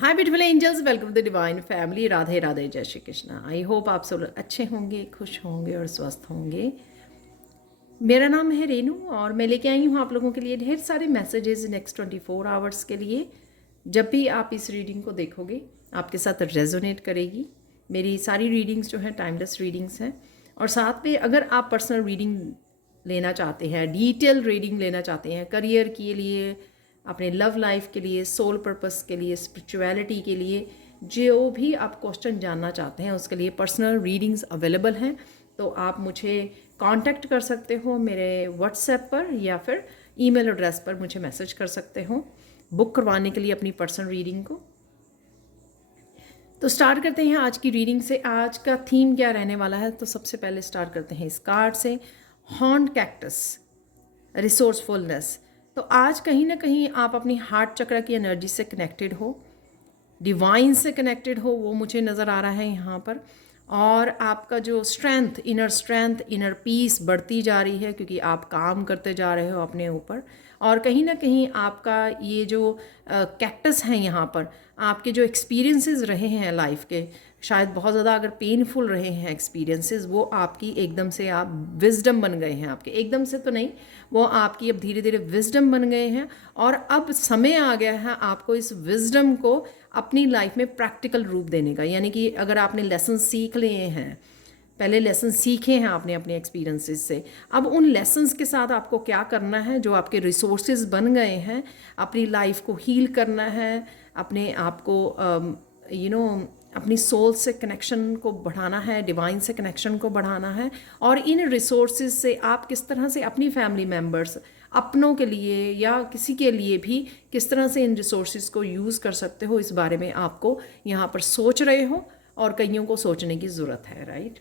Hi beautiful angels, welcome to the divine family. Radhe Radhe, जय Shri Krishna. I hope आप सब अच्छे होंगे, खुश होंगे और स्वस्थ होंगे। मेरा नाम है रेनू और मैं लेके आई हूँ आप लोगों के लिए ढेर सारे मैसेजेस नेक्स्ट 24 आवर्स के लिए। जब भी आप इस रीडिंग को देखोगे आपके साथ रेजोनेट करेगी। मेरी सारी रीडिंग्स जो है टाइमलेस रीडिंग्स हैं। और साथ में अगर आप पर्सनल रीडिंग लेना चाहते हैं, डिटेल रीडिंग लेना चाहते हैं करियर के लिए, अपने लव लाइफ के लिए, सोल पर्पस के लिए, स्पिरिचुअलिटी के लिए, जो भी आप क्वेश्चन जानना चाहते हैं उसके लिए पर्सनल रीडिंग्स अवेलेबल हैं। तो आप मुझे कांटेक्ट कर सकते हो मेरे व्हाट्सएप पर या फिर ईमेल एड्रेस पर मुझे मैसेज कर सकते हो बुक करवाने के लिए अपनी पर्सनल रीडिंग को। तो स्टार्ट करते हैं आज की रीडिंग से। आज का थीम क्या रहने वाला है, तो सबसे पहले स्टार्ट करते हैं इस कार्ड से, हॉर्न कैक्टस, रिसोर्सफुलनेस। तो आज कहीं ना कहीं आप अपनी हार्ट चक्र की एनर्जी से कनेक्टेड हो, डिवाइन से कनेक्टेड हो, वो मुझे नज़र आ रहा है यहाँ पर। और आपका जो स्ट्रेंथ, इनर पीस बढ़ती जा रही है क्योंकि आप काम करते जा रहे हो अपने ऊपर। और कहीं ना कहीं आपका ये जो कैक्टस है यहाँ पर, आपके जो एक्सपीरियंसेस रहे हैं लाइफ के, शायद बहुत ज़्यादा अगर पेनफुल रहे हैं एक्सपीरियंसेस, वो आपकी एकदम से आप विजडम बन गए हैं। आपके एकदम से तो नहीं, वो आपकी अब धीरे धीरे विजडम बन गए हैं। और अब समय आ गया है आपको इस विजडम को अपनी लाइफ में प्रैक्टिकल रूप देने का। यानी कि अगर आपने लेसन सीख लिए हैं, पहले लेसन सीखे हैं आपने अपने एक्सपीरियंसेस से, अब उन लेसन्स के साथ आपको क्या करना है, जो आपके रिसोर्सेज बन गए हैं, अपनी लाइफ को हील करना है, अपने आप को अपनी सोल से कनेक्शन को बढ़ाना है, डिवाइन से कनेक्शन को बढ़ाना है। और इन रिसोर्सेज से आप किस तरह से अपनी फैमिली मेम्बर्स, अपनों के लिए या किसी के लिए भी किस तरह से इन रिसोर्सेज को यूज़ कर सकते हो, इस बारे में आपको यहाँ पर सोच रहे हो और कईयों को सोचने की ज़रूरत है, राइट।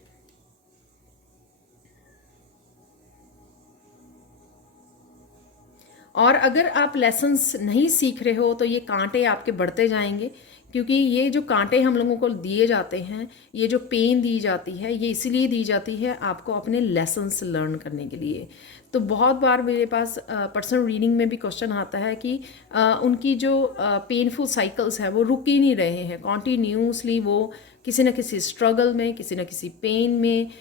और अगर आप लेसन्स नहीं सीख रहे हो तो ये कांटे आपके बढ़ते जाएंगे, क्योंकि ये जो कांटे हम लोगों को दिए जाते हैं, ये जो पेन दी जाती है, ये इसीलिए दी जाती है आपको अपने लेसन्स लर्न करने के लिए। तो बहुत बार मेरे पास पर्सनल रीडिंग में भी क्वेश्चन आता है कि उनकी जो पेनफुल साइकिल्स हैं वो रुक ही नहीं रहे हैं, कॉन्टीन्यूसली वो किसी न किसी स्ट्रगल में, किसी न किसी पेन में,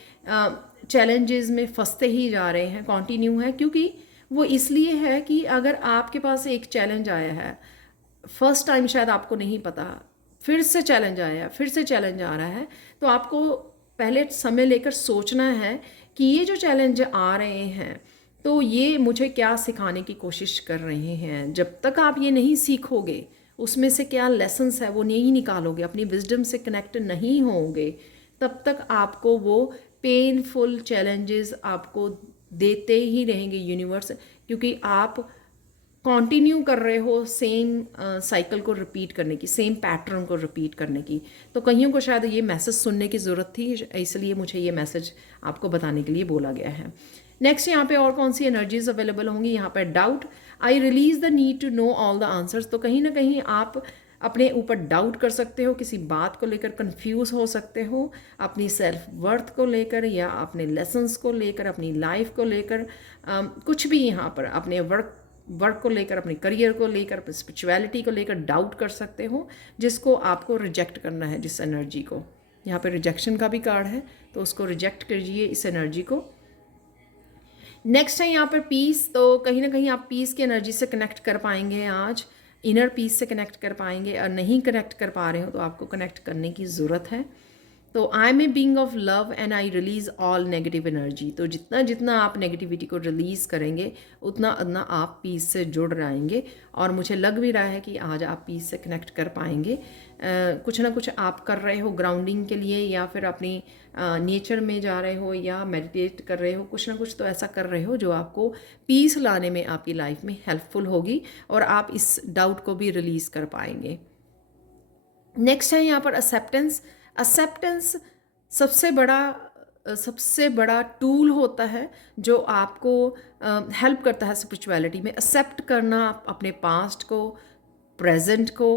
चैलेंजेस में फंसते ही जा रहे हैं, कॉन्टीन्यू है। क्योंकि वो इसलिए है कि अगर आपके पास एक चैलेंज आया है, फर्स्ट टाइम शायद आपको नहीं पता, फिर से चैलेंज आया है, फिर से चैलेंज आ रहा है, तो आपको पहले समय लेकर सोचना है कि ये जो चैलेंज आ रहे हैं तो ये मुझे क्या सिखाने की कोशिश कर रहे हैं। जब तक आप ये नहीं सीखोगे, उसमें से क्या लेसन्स है वो नहीं निकालोगे, अपनी विजडम से कनेक्ट नहीं होंगे, तब तक आपको वो पेनफुल चैलेंजेस आपको देते ही रहेंगे यूनिवर्स। क्योंकि आप कंटिन्यू कर रहे हो सेम साइकिल को रिपीट करने की, सेम पैटर्न को रिपीट करने की। तो कईयों को शायद ये मैसेज सुनने की ज़रूरत थी, इसलिए मुझे ये मैसेज आपको बताने के लिए बोला गया है। नेक्स्ट यहाँ पे और कौन सी एनर्जीज अवेलेबल होंगी, यहाँ पर doubt, I release the need to know all the answers. तो कहीं ना कहीं आप अपने ऊपर डाउट कर सकते हो, किसी बात को लेकर कंफ्यूज हो सकते हो, अपनी सेल्फ वर्थ को लेकर या अपने लेसन्स को लेकर, अपनी लाइफ को लेकर, कुछ भी यहाँ पर अपने वर्क को लेकर, अपने करियर को लेकर, अपनी स्पिरिचुअलिटी को लेकर डाउट कर सकते हो, जिसको आपको रिजेक्ट करना है, जिस एनर्जी को। यहाँ पे रिजेक्शन का भी कार्ड है, तो उसको रिजेक्ट कीजिए, इस एनर्जी को। नेक्स्ट है यहाँ पर पीस। तो कहीं ना कहीं आप पीस की एनर्जी से कनेक्ट कर पाएंगे आज, इनर पीस से कनेक्ट कर पाएंगे। और नहीं कनेक्ट कर पा रहे हो तो आपको कनेक्ट करने की ज़रूरत है। तो I am a being of love and I release all negative energy. तो जितना जितना आप नेगेटिविटी को रिलीज़ करेंगे, उतना उतना आप पीस से जुड़ रहेंगे। और मुझे लग भी रहा है कि आज आप पीस से कनेक्ट कर पाएंगे। कुछ ना कुछ आप कर रहे हो ग्राउंडिंग के लिए, या फिर अपनी नेचर में जा रहे हो, या मेडिटेट कर रहे हो, कुछ ना कुछ तो ऐसा कर रहे हो जो आपको पीस लाने में आपकी लाइफ में हेल्पफुल होगी, और आप इस डाउट को भी रिलीज़ कर पाएंगे। नेक्स्ट है यहाँ पर एक्सेप्टेंस। एक्सेप्टेंस सबसे बड़ा टूल होता है जो आपको हेल्प करता है स्पिरिचुअलिटी में। एक्सेप्ट करना अपने पास्ट को, प्रेजेंट को,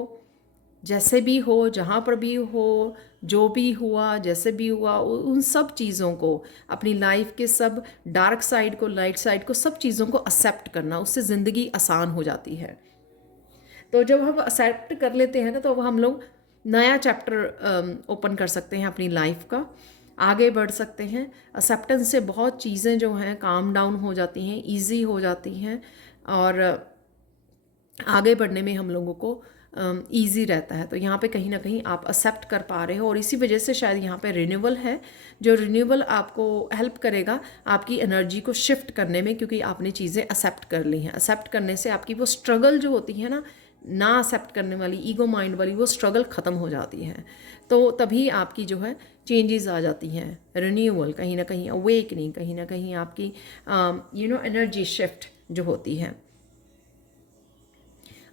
जैसे भी हो, जहाँ पर भी हो, जो भी हुआ, जैसे भी हुआ, उन सब चीज़ों को, अपनी लाइफ के सब डार्क साइड को, लाइट साइड को, सब चीज़ों को एक्सेप्ट करना, उससे ज़िंदगी आसान हो जाती है। तो जब हम एक्सेप्ट कर लेते हैं ना, तो हम लोग नया चैप्टर ओपन कर सकते हैं अपनी लाइफ का, आगे बढ़ सकते हैं। एक्सेप्टेंस से बहुत चीज़ें जो हैं काम डाउन हो जाती हैं, इजी हो जाती हैं, और आगे बढ़ने में हम लोगों को ईजी रहता है। तो यहाँ पे कहीं ना कहीं आप एक्सेप्ट कर पा रहे हो, और इसी वजह से शायद यहाँ पे रिन्यूअल है, जो रिन्यूअल आपको हेल्प करेगा आपकी एनर्जी को शिफ्ट करने में, क्योंकि आपने चीज़ें एक्सेप्ट कर ली हैं। एक्सेप्ट करने से आपकी वो स्ट्रगल जो होती है ना एक्सेप्ट करने वाली, ईगो माइंड वाली, वो स्ट्रगल ख़त्म हो जाती है। तो तभी आपकी जो है चेंजेस आ जाती हैं, रिन्यूअल कहीं ना कहीं, अवेकनिंग कहीं ना कहीं आपकी एनर्जी शिफ्ट जो होती है।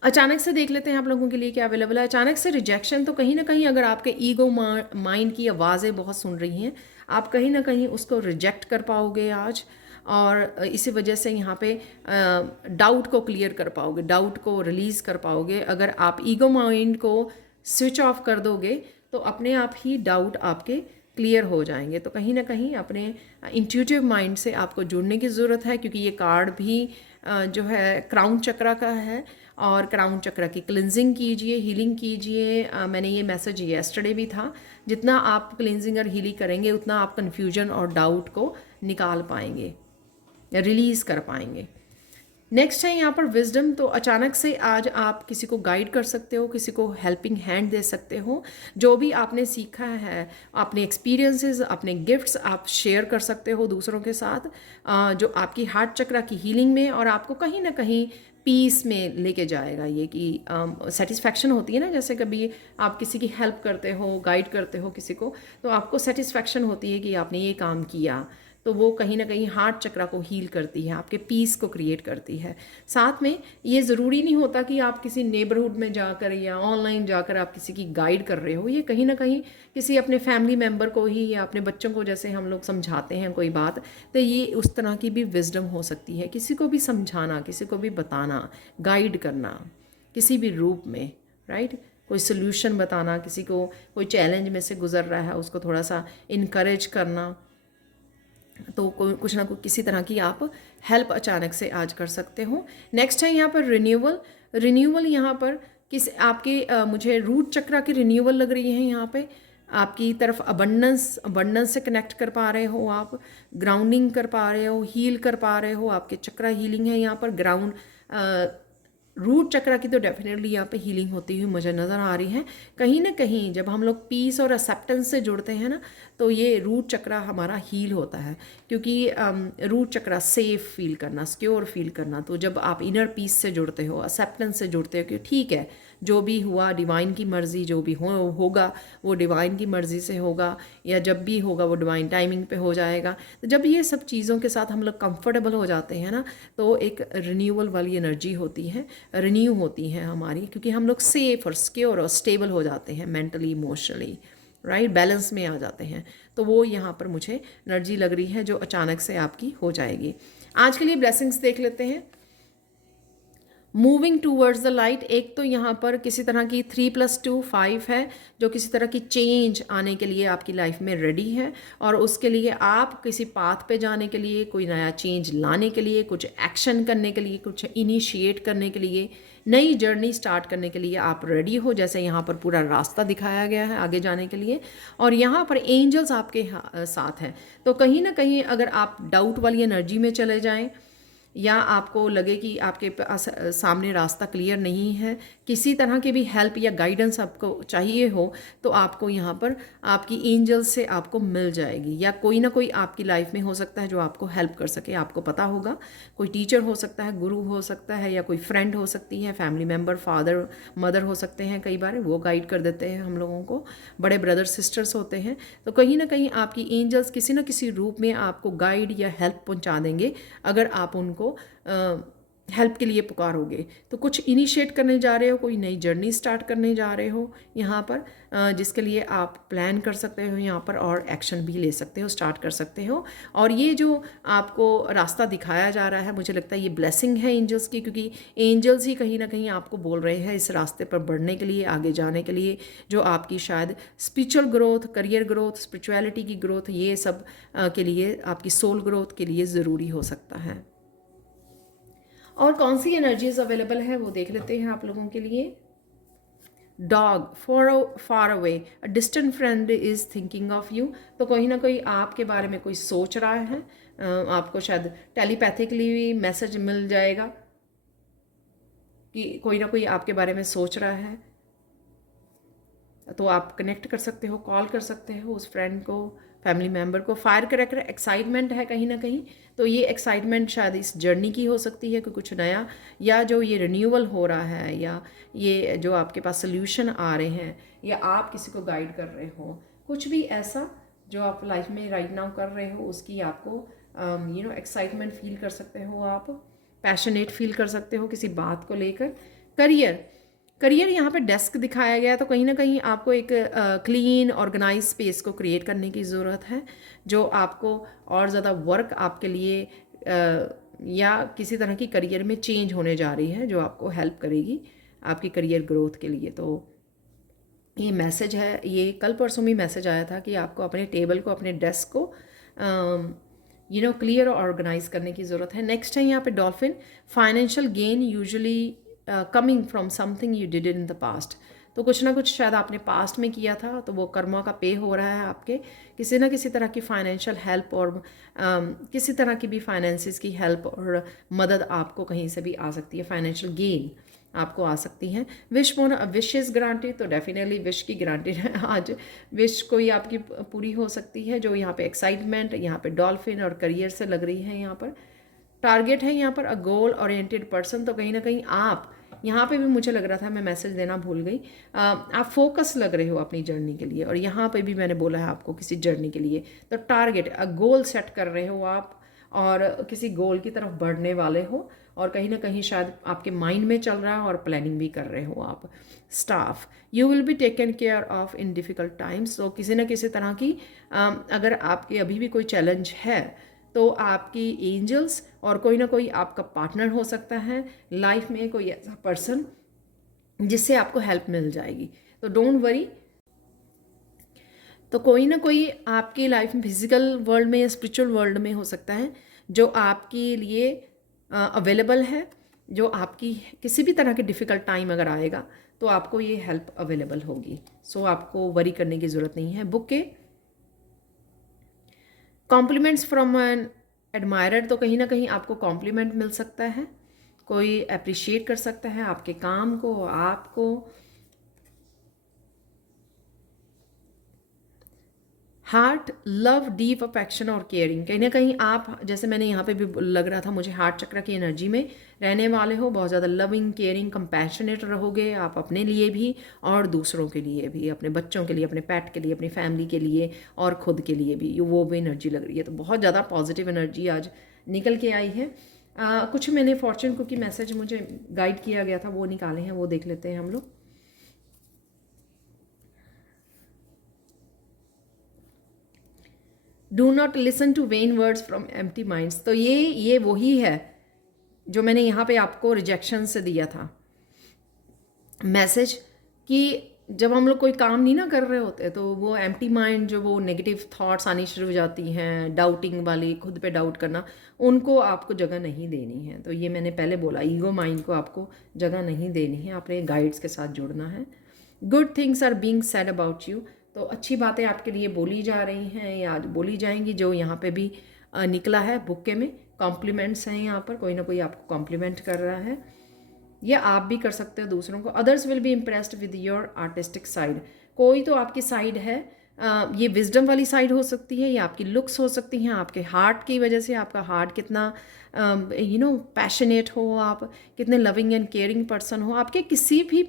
अचानक से देख लेते हैं आप लोगों के लिए क्या अवेलेबल है। अचानक से रिजेक्शन, तो कहीं ना कहीं अगर आपके ईगो माइंड की आवाज़ें बहुत सुन रही हैं, आप कहीं ना कहीं उसको रिजेक्ट कर पाओगे आज, और इसी वजह से यहाँ पे डाउट को क्लियर कर पाओगे, डाउट को रिलीज़ कर पाओगे। अगर आप ईगो माइंड को स्विच ऑफ कर दोगे तो अपने आप ही डाउट आपके क्लियर हो जाएंगे। तो कहीं ना कहीं अपने इंट्यूटिव माइंड से आपको जुड़ने की ज़रूरत है, क्योंकि ये कार्ड भी जो है क्राउन चक्रा का है, और क्राउन चक्र की क्लिनजिंग कीजिए, हीलिंग कीजिए। मैंने ये मैसेज येस्टरडे भी था, जितना आप क्लिनजिंग और हीलिंग करेंगे उतना आप कन्फ्यूजन और डाउट को निकाल पाएंगे, रिलीज़ कर पाएंगे। नेक्स्ट है यहाँ पर विजडम। तो अचानक से आज आप किसी को गाइड कर सकते हो, किसी को हेल्पिंग हैंड दे सकते हो। जो भी आपने सीखा है, अपने एक्सपीरियंसेस, अपने गिफ्ट्स आप शेयर कर सकते हो दूसरों के साथ, जो आपकी हार्ट चक्र की हीलिंग में और आपको कहीं ना कहीं पीस में लेके जाएगा। ये कि सेटिस्फैक्शन होती है ना, जैसे कभी आप किसी की हेल्प करते हो, गाइड करते हो किसी को, तो आपको सेटिस्फैक्शन होती है कि आपने ये काम किया, तो वो कहीं ना कहीं हार्ट चक्र को हील करती है, आपके पीस को क्रिएट करती है। साथ में ये ज़रूरी नहीं होता कि आप किसी नेबरहुड में जाकर या ऑनलाइन जाकर आप किसी की गाइड कर रहे हो, ये कहीं ना कहीं किसी अपने फैमिली मेम्बर को ही या अपने बच्चों को, जैसे हम लोग समझाते हैं कोई बात, तो ये उस तरह की भी विजडम हो सकती है। किसी को भी समझाना, किसी को भी बताना, गाइड करना किसी भी रूप में, राइट। कोई सोल्यूशन बताना, किसी को कोई चैलेंज में से गुजर रहा है उसको थोड़ा सा इनकरेज करना, तो कुछ ना कुछ किसी तरह की आप हेल्प अचानक से आज कर सकते हो। नेक्स्ट है यहाँ पर रिन्यूअल। रिन्यूअल यहाँ पर किस आपके मुझे रूट चक्र की रिन्यूअल लग रही है। यहाँ पे आपकी तरफ अबंडेंस से कनेक्ट कर पा रहे हो, आप ग्राउंडिंग कर पा रहे हो, हील कर पा रहे हो, आपके चक्र हीलिंग है यहाँ पर। रूट चक्र की तो डेफिनेटली यहाँ पे हीलिंग होती हुई मुझे नज़र आ रही है। कहीं ना कहीं जब हम लोग पीस और एक्सेप्टेंस से जुड़ते हैं ना, तो ये रूट चक्र हमारा हील होता है, क्योंकि रूट चक्र सेफ फील करना, सिक्योर फील करना। तो जब आप इनर पीस से जुड़ते हो, एक्सेप्टेंस से जुड़ते हो कि ठीक है, जो भी हुआ डिवाइन की मर्ज़ी, जो भी होगा वो डिवाइन की मर्ज़ी से होगा, या जब भी होगा वो डिवाइन टाइमिंग पे हो जाएगा। तो जब ये सब चीज़ों के साथ हम लोग कंफर्टेबल हो जाते हैं ना, तो एक रिन्यूअल वाली एनर्जी होती है, रिन्यू होती है हमारी, क्योंकि हम लोग सेफ और सिक्योर और स्टेबल हो जाते हैं मेंटली, इमोशनली, राइट, बैलेंस में आ जाते हैं। तो वो यहाँ पर मुझे एनर्जी लग रही है जो अचानक से आपकी हो जाएगी। आज के लिए ब्लेसिंग्स देख लेते हैं। मूविंग टूवर्ड्स द लाइट, एक तो यहाँ पर किसी तरह की 3+2 5 है, जो किसी तरह की चेंज आने के लिए आपकी लाइफ में रेडी है, और उसके लिए आप किसी पाथ पे जाने के लिए, कोई नया चेंज लाने के लिए, कुछ एक्शन करने के लिए, कुछ इनिशिएट करने के लिए, नई जर्नी स्टार्ट करने के लिए आप रेडी हो। जैसे यहाँ पर पूरा रास्ता दिखाया गया है आगे जाने के लिए, और यहाँ पर एंजल्स आपके साथ हैं। तो कहीं ना कहीं अगर आप डाउट वाली एनर्जी में चले जाएं, या आपको लगे कि आपके पास सामने रास्ता क्लियर नहीं है, किसी तरह की भी हेल्प या गाइडेंस आपको चाहिए हो, तो आपको यहाँ पर आपकी एंजल्स से आपको मिल जाएगी, या कोई ना कोई आपकी लाइफ में हो सकता है जो आपको हेल्प कर सके। आपको पता होगा, कोई टीचर हो सकता है, गुरु हो सकता है, या कोई फ्रेंड हो सकती है, फैमिली मेम्बर, फादर मदर हो सकते हैं, कई बार वो गाइड कर देते हैं हम लोगों को, बड़े ब्रदर सिस्टर्स होते हैं। तो कहीं ना कहीं आपकी एंजल्स किसी न किसी रूप में आपको गाइड या हेल्प पहुँचा देंगे अगर आप उनको हेल्प के लिए पुकारोगे। तो कुछ इनिशिएट करने जा रहे हो, कोई नई जर्नी स्टार्ट करने जा रहे हो यहाँ पर, जिसके लिए आप प्लान कर सकते हो यहाँ पर, और एक्शन भी ले सकते हो, स्टार्ट कर सकते हो। और ये जो आपको रास्ता दिखाया जा रहा है, मुझे लगता है ये ब्लेसिंग है एंजल्स की, क्योंकि एंजल्स ही कहीं ना कहीं आपको बोल रहे हैं इस रास्ते पर बढ़ने के लिए, आगे जाने के लिए, जो आपकी शायद spiritual growth, career growth, spirituality की ग्रोथ, ये सब के लिए, आपकी सोल ग्रोथ के लिए ज़रूरी हो सकता है। और कौन सी एनर्जीज अवेलेबल है वो देख लेते हैं आप लोगों के लिए। Dog, far away, a distant friend is thinking of you. तो कोई ना कोई आपके बारे में कोई सोच रहा है, आपको शायद टेलीपैथिकली भी मैसेज मिल जाएगा कि कोई ना कोई आपके बारे में सोच रहा है। तो आप कनेक्ट कर सकते हो, कॉल कर सकते हो उस फ्रेंड को, फैमिली मेम्बर को। फायर क्रैकर, एक्साइटमेंट है कहीं ना कहीं, तो ये एक्साइटमेंट शायद इस जर्नी की हो सकती है कि कुछ नया, या जो ये रिन्यूअल हो रहा है, या ये जो आपके पास सोल्यूशन आ रहे हैं, या आप किसी को गाइड कर रहे हो, कुछ भी ऐसा जो आप लाइफ में राइट नाउ कर रहे हो उसकी आपको एक्साइटमेंट फील कर सकते हो, आप पैशनेट फील कर सकते हो किसी बात को लेकर। करियर, करियर यहाँ पे डेस्क दिखाया गया है, तो कहीं ना कहीं आपको एक क्लीन ऑर्गेनाइज स्पेस को क्रिएट करने की ज़रूरत है, जो आपको और ज़्यादा वर्क आपके लिए या किसी तरह की करियर में चेंज होने जा रही है जो आपको हेल्प करेगी आपकी करियर ग्रोथ के लिए। तो ये मैसेज है, ये कल परसों में मैसेज आया था कि आपको अपने टेबल को, अपने डेस्क को क्लियर ऑर्गेनाइज करने की ज़रूरत है। नेक्स्ट है यहाँ पे dolphin, financial gain usually coming from something you did in the past. तो कुछ ना कुछ शायद आपने पास्ट में किया था, तो वो कर्मा का पे हो रहा है आपके, किसी ना किसी तरह की फाइनेंशियल हेल्प और किसी तरह की भी फाइनेंसिस की हेल्प और मदद आपको कहीं से भी आ सकती है, फाइनेंशियल गेन आपको आ सकती हैं। Wish more wish is granted, तो डेफिनेटली विश की ग्रांटेड है आज, विश कोई आपकी पूरी हो सकती है। जो यहाँ पे एक्साइटमेंट, यहाँ पे डॉल्फिन और करियर से लग रही है। यहाँ पर टारगेट है, यहाँ पर अ गोल ओरिएंटेड पर्सन, तो कहीं ना कहीं आप यहाँ पे भी मुझे लग रहा था, मैं मैसेज देना भूल गई, आप फोकस लग रहे हो अपनी जर्नी के लिए, और यहाँ पे भी मैंने बोला है आपको किसी जर्नी के लिए। तो टारगेट, अ गोल सेट कर रहे हो आप और किसी गोल की तरफ बढ़ने वाले हो, और कहीं ना कहीं शायद आपके माइंड में चल रहा है और प्लानिंग भी कर रहे हो आप। Staff, you will be taken care of in difficult times, तो किसी न किसी तरह की अगर आपके अभी भी कोई चैलेंज है तो आपकी एंजल्स और कोई ना कोई आपका पार्टनर हो सकता है लाइफ में, कोई ऐसा पर्सन जिससे आपको हेल्प मिल जाएगी। तो डोंट वरी, तो कोई ना कोई आपकी लाइफ में फिजिकल वर्ल्ड में या स्पिरिचुअल वर्ल्ड में हो सकता है जो आपके लिए अवेलेबल है, जो आपकी किसी भी तरह के डिफ़िकल्ट टाइम अगर आएगा तो आपको ये हेल्प अवेलेबल होगी। सो आपको वरी करने की ज़रूरत नहीं है। बुक के कॉम्प्लीमेंट्स फ्रॉम एन एडमायरर, तो कहीं ना कहीं आपको कॉम्प्लीमेंट मिल सकता है, कोई अप्रिशिएट कर सकता है आपके काम को, आपको। हार्ट, लव, डीप अफेक्शन और केयरिंग, कहीं ना कहीं आप, जैसे मैंने यहाँ पे भी लग रहा था मुझे, हार्ट चक्र की एनर्जी में रहने वाले हो, बहुत ज़्यादा लविंग, केयरिंग, कंपैशनेट रहोगे आप अपने लिए भी और दूसरों के लिए भी, अपने बच्चों के लिए, अपने पेट के लिए, अपनी फैमिली के लिए और खुद के लिए भी, वो भी एनर्जी लग रही है। तो बहुत ज़्यादा पॉजिटिव एनर्जी आज निकल के आई है। कुछ मैंने फॉर्चून कुकी मैसेज मुझे गाइड किया गया था वो निकाले हैं, वो देख लेते हैं हम लोग। Do not listen to vain words from empty minds, तो ये वही है जो मैंने यहाँ पे आपको रिजेक्शन से दिया था मैसेज, कि जब हम लोग कोई काम नहीं ना कर रहे होते तो वो एम्प्टी माइंड, जो वो नेगेटिव थॉट्स आनी शुरू हो जाती हैं, डाउटिंग वाली, खुद पे डाउट करना, उनको आपको जगह नहीं देनी है। तो ये मैंने पहले बोला, ईगो माइंड को आपको जगह नहीं देनी है, अपने गाइड्स के साथ जुड़ना है। Good things are being said about you, तो अच्छी बातें आपके लिए बोली जा रही हैं या आज बोली जाएंगी, जो यहाँ पे भी निकला है बुक्के में। कॉम्प्लीमेंट्स हैं यहाँ पर, कोई ना कोई आपको कॉम्प्लीमेंट कर रहा है, या आप भी कर सकते हो दूसरों को। Others will be impressed with your artistic side, कोई तो आपकी साइड है, ये विजडम वाली साइड हो सकती है, या आपकी लुक्स हो सकती हैं, आपके हार्ट की वजह से, आपका हार्ट कितना पैशनेट हो, आप कितने लविंग एंड केयरिंग पर्सन हो, आपके किसी भी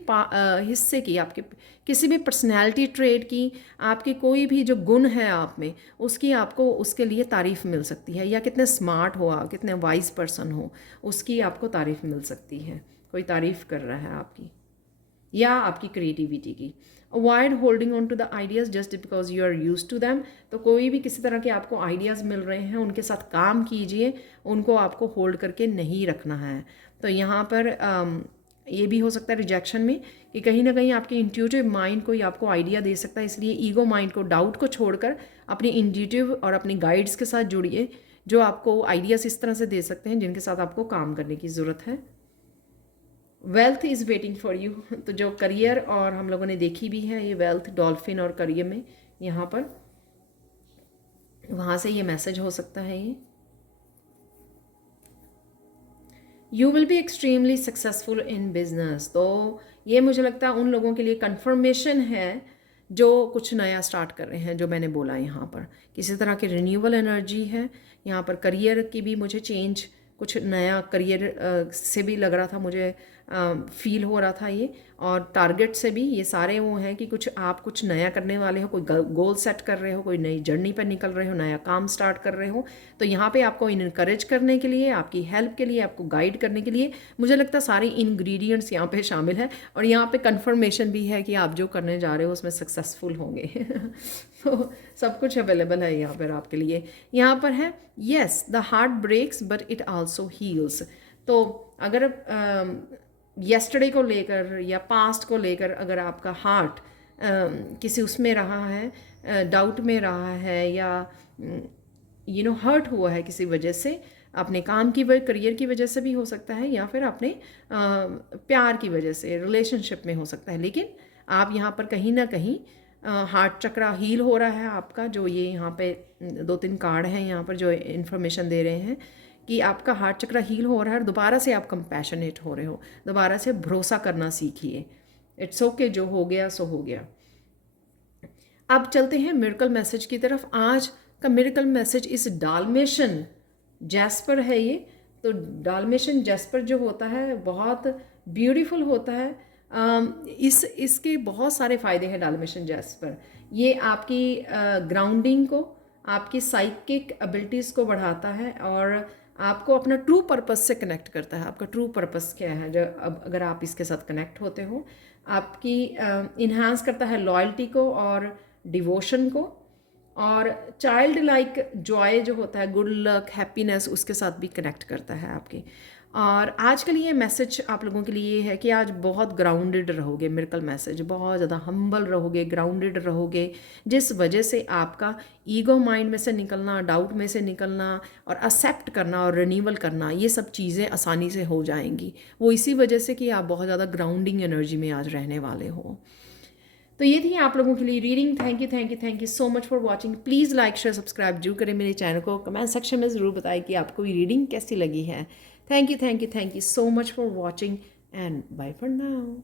हिस्से की, आपके किसी भी पर्सनैलिटी ट्रेड की, आपकी कोई भी जो गुण है आप में, उसकी आपको उसके लिए तारीफ़ मिल सकती है, या कितने स्मार्ट हो आप, कितने वाइज पर्सन हो, उसकी आपको तारीफ़ मिल सकती है, कोई तारीफ़ कर रहा है आपकी या आपकी क्रिएटिविटी की। Avoid holding on to the ideas just because you are use to them, तो कोई भी किसी तरह के आपको आइडियाज़ मिल रहे हैं उनके साथ काम कीजिए, उनको आपको होल्ड करके नहीं रखना है। तो यहाँ पर ये भी हो सकता है रिजेक्शन में कि कहीं ना कहीं आपके इंट्यूटिव माइंड कोई आपको आइडिया दे सकता है, इसलिए ईगो माइंड को, डाउट को छोड़कर अपनी इंट्यूटिव और अपनी गाइड्स के साथ जुड़िए, जो आपको आइडियाज़ इस तरह से दे सकते हैं जिनके साथ आपको काम करने की ज़रूरत है। Wealth is waiting for you. तो जो करियर और हम लोगों ने देखी भी है ये वेल्थ डॉल्फिन और करियर में यहाँ पर, वहाँ से ये मैसेज हो सकता है। ये you will be extremely successful in business. तो ये मुझे लगता है उन लोगों के लिए कंफर्मेशन है जो कुछ नया स्टार्ट कर रहे हैं, जो मैंने बोला यहाँ पर किसी तरह की रिन्यूअल एनर्जी है। यहाँ पर करियर की भी मुझे चेंज, कुछ नया करियर से भी लग रहा था मुझे, फील हो रहा था ये, और टारगेट से भी ये सारे वो हैं कि कुछ आप कुछ नया करने वाले हो, कोई गोल सेट कर रहे हो, कोई नई जर्नी पर निकल रहे हो, नया काम स्टार्ट कर रहे हो। तो यहाँ पे आपको इनकरेज करने के लिए, आपकी हेल्प के लिए, आपको गाइड करने के लिए मुझे लगता है सारे इंग्रेडिएंट्स यहाँ पे शामिल है, और यहाँ पे कंफर्मेशन भी है कि आप जो करने जा रहे हो उसमें सक्सेसफुल होंगे। तो सब कुछ अवेलेबल है यहाँ पर आपके लिए। यहाँ पर है yes the heart breaks but it also heals. तो अगर येस्टरडे को लेकर या पास्ट को लेकर अगर आपका हार्ट किसी उसमें रहा है, डाउट में रहा है, या हर्ट हुआ है किसी वजह से, अपने काम की वजह, करियर की वजह से भी हो सकता है, या फिर अपने प्यार की वजह से, रिलेशनशिप में हो सकता है, लेकिन आप यहाँ पर कहीं ना कहीं हार्ट चक्रा हील हो रहा है आपका। जो ये यहाँ पे 2-3 कार्ड हैं यहाँ पर जो इन्फॉर्मेशन दे रहे हैं कि आपका हार्ट चक्र हील हो रहा है, और दोबारा से आप कंपैशनेट हो रहे हो, दोबारा से भरोसा करना सीखिए। इट्स ओके, जो हो गया सो हो गया। अब चलते हैं मिरेकल मैसेज की तरफ। आज का मिरेकल मैसेज इस डालमेशन जैस्पर है ये। तो डालमेशन जैस्पर जो होता है बहुत ब्यूटीफुल होता है। इसके बहुत सारे फ़ायदे हैं डालमेशन जैस्पर। ये आपकी ग्राउंडिंग को, आपकी साइकिक एबिलिटीज़ को बढ़ाता है, और आपको अपना ट्रू पर्पस से कनेक्ट करता है। आपका ट्रू पर्पस क्या है, जो अब अगर आप इसके साथ कनेक्ट होते हो, आपकी इन्हांस करता है लॉयल्टी को और डिवोशन को, और चाइल्ड लाइक जॉय जो होता है, गुड लक, हैप्पीनेस, उसके साथ भी कनेक्ट करता है आपके। और आज के लिए मैसेज आप लोगों के लिए है कि आज बहुत ग्राउंडेड रहोगे। मिरेकल मैसेज, बहुत ज़्यादा हम्बल रहोगे, ग्राउंडेड रहोगे, जिस वजह से आपका ईगो माइंड में से निकलना, डाउट में से निकलना, और एक्सेप्ट करना और रिन्यूअल करना, ये सब चीज़ें आसानी से हो जाएंगी। वो इसी वजह से कि आप बहुत ज़्यादा ग्राउंडिंग एनर्जी में आज रहने वाले हो। तो ये थी आप लोगों के लिए reading. Thank you so much for watching. Please like share subscribe जरूर करें मेरे चैनल को। कमेंट सेक्शन में ज़रूर बताएं कि आपको ये रीडिंग कैसी लगी है। Thank you so much for watching and bye for now.